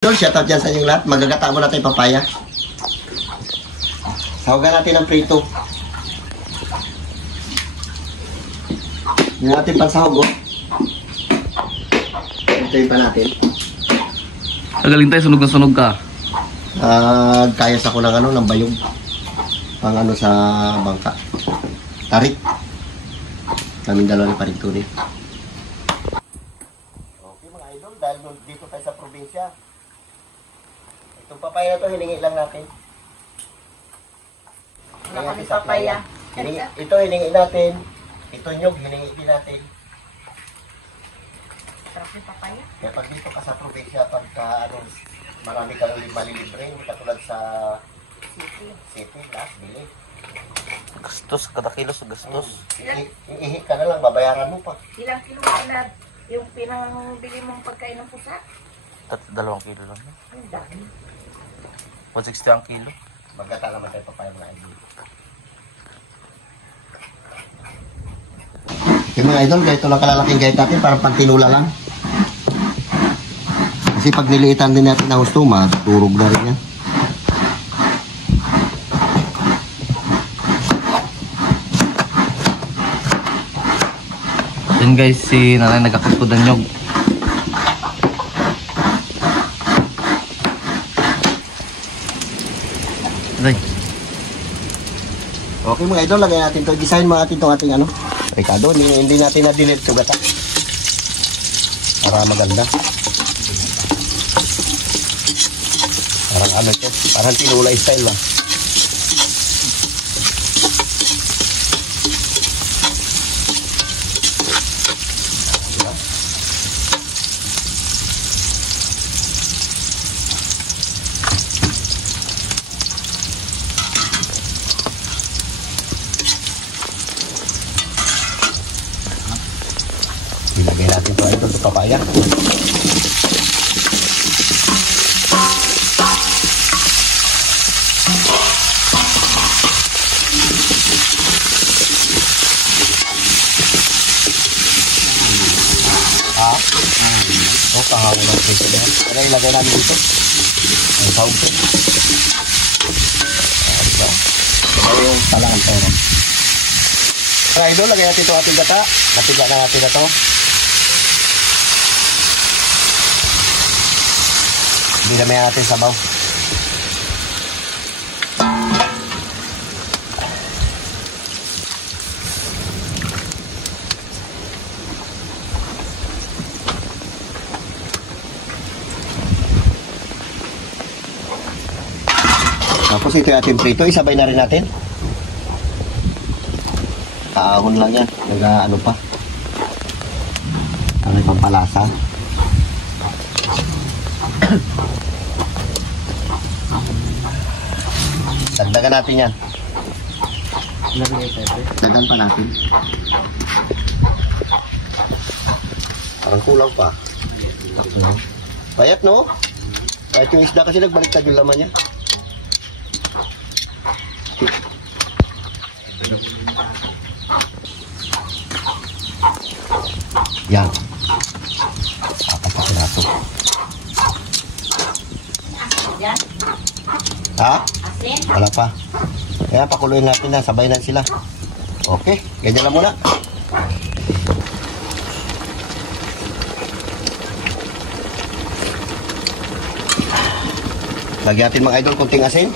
So, shout out dyan sa inyong lahat. Magagata mo natin yung papaya. Sawagan natin ang prito. Yung natin pansahog, oh. Ito pa natin.Agaling tayo, sunog na sunog ka. Kayas ako ng ng bayog. Pang sa bangka. Tarik. Kaming dalawa ni Parito ni. Okay mga idol, dahil dito tayo sa probinsya. Itong papaya na to, hiningi lang natin. Wala kami papaya. Ito hiningi natin. Ito nyog, hiningi din natin. Sarap yung papaya. Kaya pag dito ka sa probinsya, pagka marami kang malilibre, katulad sa city, last bili. Gastos, kada kilos, gastos. Ihi ka na lang, babayaran mo pa. Ilang kilo na yung pinangbili mong pagkain ng pusa? 2 kilo lang. Ang dami. 160 ang kilo. Magkata naman tayo papaya mga idol. Okay mga idol, ganito lang kalalaking gayet natin, parang pantinula lang. Kasi pag niliitan din natin ng gusto, turog na rin yan. Yan guys, si nanay nagkakusko ng nyog. Aray. Okay mga idol, lagay natin to. Design mo natin itong ating Ricardo. Hindi natin na-delete sugatan. Para maganda. Parang ito. Parang tinulay style lang. Ilagay natin ito sa papaya. Kahawin ng prito na yan. Pero ilagay namin dito. Ang sahog ko. Ito yung talangan tayo. Mga idol, lagay natin ito ating gata. Matiga na natin ito. Hindi namin natin sabaw. Tapos ito yung ating prito, isabay na rin natin. Kaahon lang yan, nag pa. May pampalasa. Dagdagan natin yan. Dagdagan pa natin. Parang kulang pa. Payat no? Kahit yung isda kasi nagbaliktad yung laman niya. Yan. Apat na piraso. Yan? Ha? Asin? Wala pa. Kaya pakuluin natin na. Sabay na sila. Okay. Ganyan lang muna. Lagyan natin mga idol konting asin.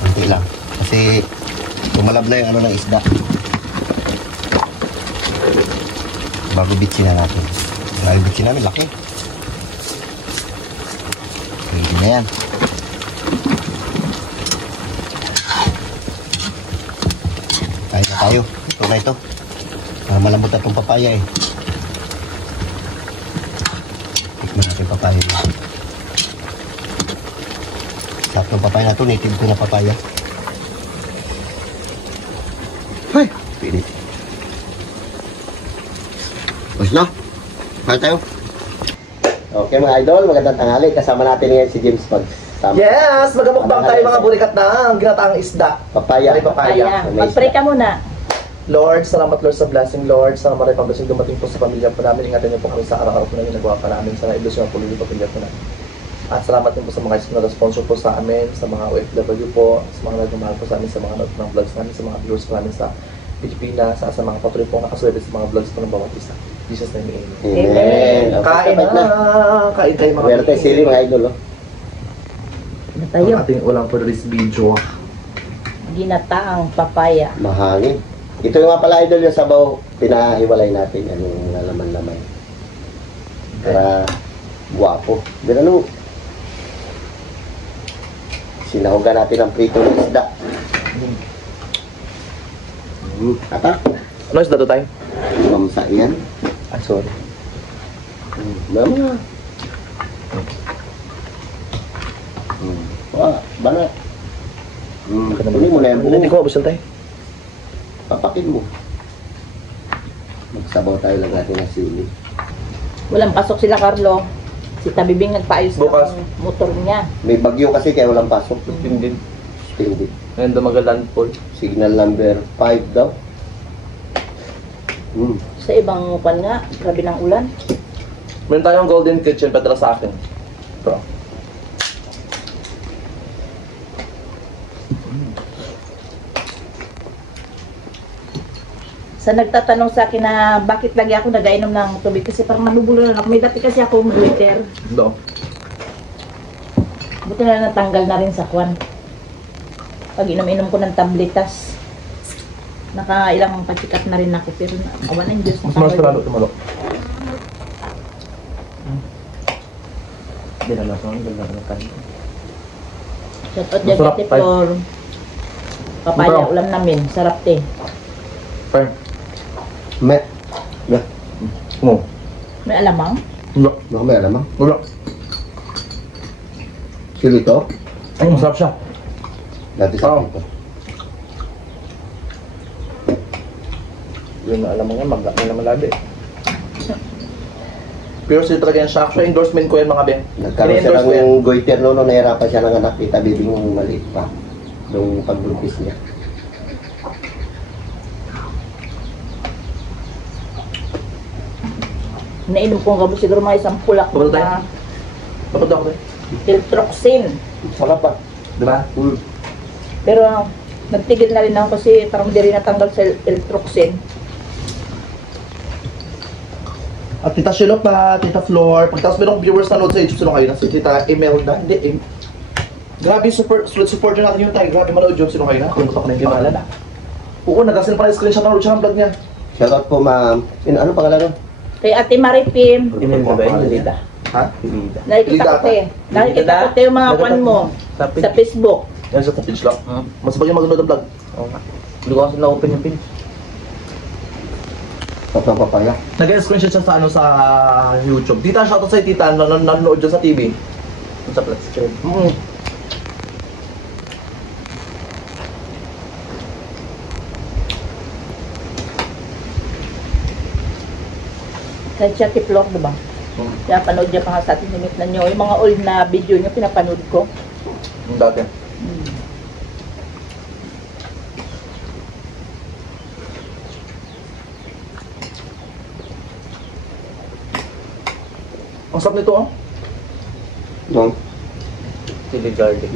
Konti lang. Kasi tumalab na yung ng isda. Bago bitsin na natin. Bago bitsin namin, laki. Pwede na yan. Kain na tayo. Ito na ito. Malambot na itong papaya eh. Tikman natin papaya. Sarap ng papaya na ito. Native ko na papaya. Ay! Pwede. Bus na. Kaya tayo. Okay mga idol, magandang tanghali. Kasama natin ngayon si James Pag. Yes! Magamukbang tayo mga burikat na ang ginataang isda. Papaya. Ay, papaya. Mag-pray ka muna. Lord, salamat Lord sa blessing, Lord. Sa maray pang-blessing dumating po sa pamilya po namin. Ingatan niyo po kami sa araw-araw po na ginagawa pa namin. Sana ilusyon po ulit pamilya po namin. At salamat din po sa mga na sponsor po sa amin, sa mga OFW po, sa mga nagmamahal po sa amin, sa mga ng vlogs namin, sa mga viewers po namin sa Pilipinas, sa mga patuloy po nakasulit sa mga vlogs po ng bawat isa. Jesus name, amen. Amen. Kain na! Kain kayo mga Meron tayo sili mga idol, oh. Na tayo. Ang ating ulang for this video. Ginataang papaya. Mahangin. Ito yung mga pala idol yung sabaw, pinahiwalay natin ano yung laman-laman. Para guwapo. Pero ano, sinahugan natin ang prito ng isda. Ata, Ano is dato tayo? mamsa yan. Ah, sorry. Mama. Wah, banat. Hindi mo na yan Hindi buo. ko mabusan tayo. Papakin mo. Magsabaw tayo lang natin ng sili. Walang pasok sila, Carlo. Si Tabibing nagpaayos Bukas. ng motor niya. May bagyo kasi kaya walang pasok. Hindi. Hindi. Ngayon dumagal landfall. Signal number 5 daw. Sa ibang kwan nga, grabe ng ulan. Meron tayong golden kitchen, padala sa akin. Bro. Sa nagtatanong sa akin na bakit lagi ako nagainom ng tubig kasi parang nabubulunan ako. May dati kasi ako waiter. Do. Buti na natanggal na rin sa kwan. Pag inom-inom ko ng tabletas, nakailang patikat na rin ako. Pero awan ng Diyos. Mas maras palalo tumalo. Hindi na lang. Hindi na lang. Shout out dyan Masarap, kati tay. for papaya Masarap. ulam namin. Sarap te. Fine. Me. Me. Mo. May alamang? Wala. Baka may alam ah. Wala. Sili to. Ay, masarap siya. Dati sa Oo. akin to. Yun na alam mo nga, mag-amin naman labi. Pure sila talaga yan siya. Actually, endorsement ko yan mga ben. Nagkaroon siya Ini-endorse ko yan. ng goiter noon, nahirapan siya ng anak, kita bibing maliit pa. Nung pagbulpis niya. Nainom ko nga siguro mga isang pulak Papunta tayo? na Papunta ako rin. Tiltroxin. Sarap pa. Diba? Pero nagtigil na rin ako kasi parang hindi rin natanggal sa Tiltroxin. At Tita Shilok na, Tita Flor. Pagkatapos merong viewers na load sa YouTube, sino kayo? Si Tita Imelda. Hindi, grabe, support nyo natin yung tayo. Grabe manood yung sino kayo na. Kung ko na yung kimalan na. Oo, nag-asin pa na yung screenshot ng siya ang vlog niya. Shoutout po ma'am. Ano pangalan nun? Kay Ate Maripim, Imelda ba yun? Imelda. Ha? Imelda. nakikita ko te. Nakikita ko te yung mga kwan mo sa Facebook. Yan sa page lang. Mas bagay mag-load ang vlog. Oo nga. Hindi ko kasi na-open yung pin. Tatang papaya. Nag-screenshot siya sa ano sa YouTube. Tita, shoutout sa'yo, Tita. Nanonood dyan sa TV. Sa flat screen. Kay Jackie Flor, diba? Kaya panood niya pa nga sa atin limit na nyo. Yung mga old na video nyo, pinapanood ko. Yung dati. Ang sarap nito, oh. No? Chili garlic.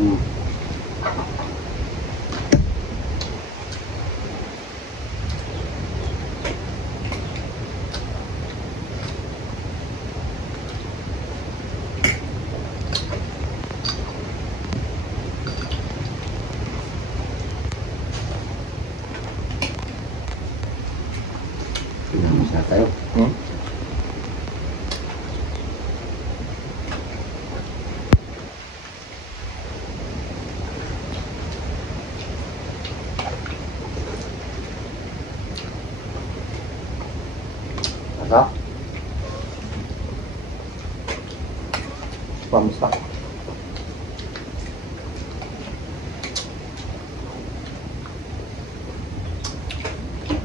Isa tayo. Masarap. Pamusta.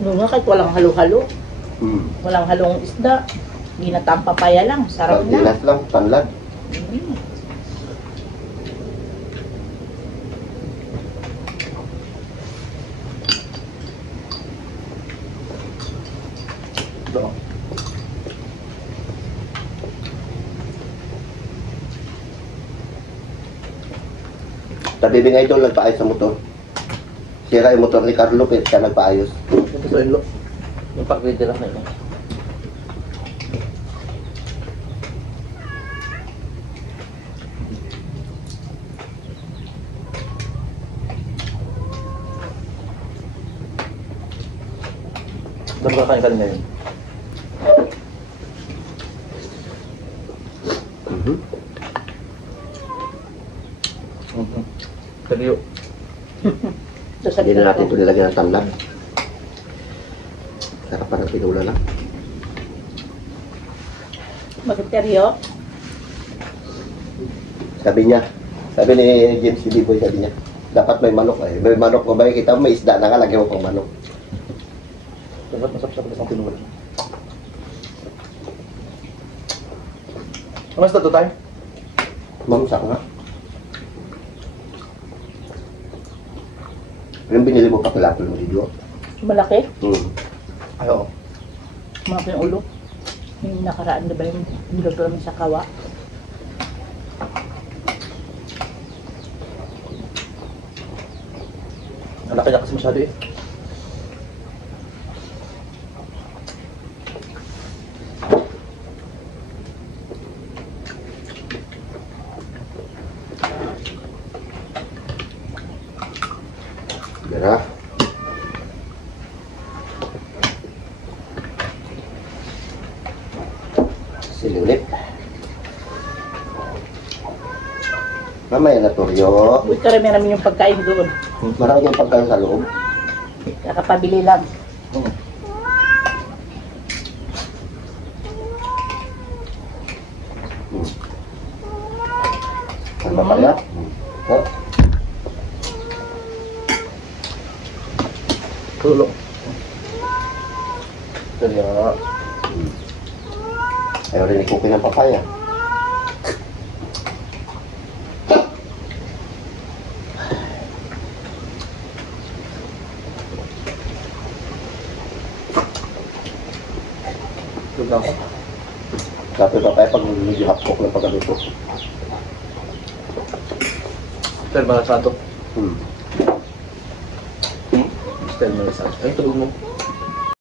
Ano nga, kahit walang halo-halo. Walang halong isda. Ginatang papaya lang. Sarap na. Sardinas lang, tanlad. Mm. Sabi ni Idol, nagpaayos sa motor. Sira yung motor ni Carlo, pero siya nagpaayos. Ito sa ilo. Yung pag-ready lang na yun. Dapat kakain ka rin ngayon. Mhm. Kaliyo. Hindi na natin ito nilagyan ng tanlan. Sarap pa ng pinula lang. Magteryo. Sabi ni James C. Boy, sabi niya, dapat may manok eh. May manok ko ba? Kita mo, may isda na nga, lagyan mo pang manok. Dapat masap-sap isang pinula. Kamusta to tayo? Mamsak nga. Yung binili mo pa pilato ng video. Malaki. Ay, oo. Malaki yung ulo. Yung nakaraan, di ba yung niluto namin sa kawa? Ang laki niya kasi masyado eh. Gara. Silulit. Mamaya na Toryo. Uy, karami namin yung pagkain doon. Marami yung pagkain sa loob. Kakapabili lang. Ano ba kaya? Oh. Tulog. Kaya, Ayaw rin ikukin ng papaya. tulog ako. Sabi papaya pag medyo hapok ng pagkaluto. Style malasado. Hmm. Style malasado. Ay, tulog mo.